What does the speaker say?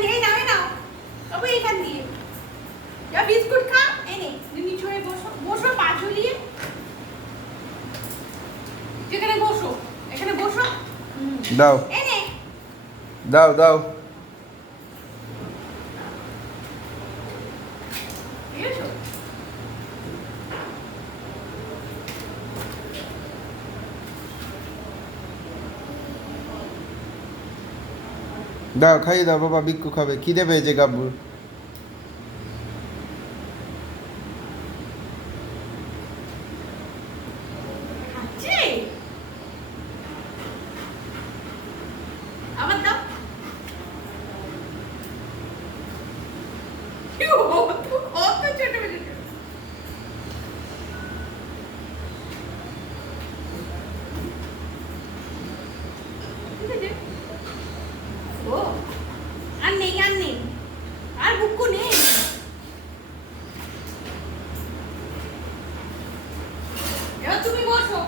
দিয়ে এই নাও তবে এইখান দিয়ে যা বিস্কুট খা এই নে নিচে হয়ে বসো বসো পা ঝুলিয়ে যেখানে বসো এখানে বসো দাও এই নে দাও দাও এসো দাও খাইয়ে দাও বাবা বিক্কু খাবে খিদে পেয়েছে গাব্বুর খাচ্ছে আবার দাও কত ছোট ছোট ও আর নেই আর বুকু নেই এবার তুমি বসো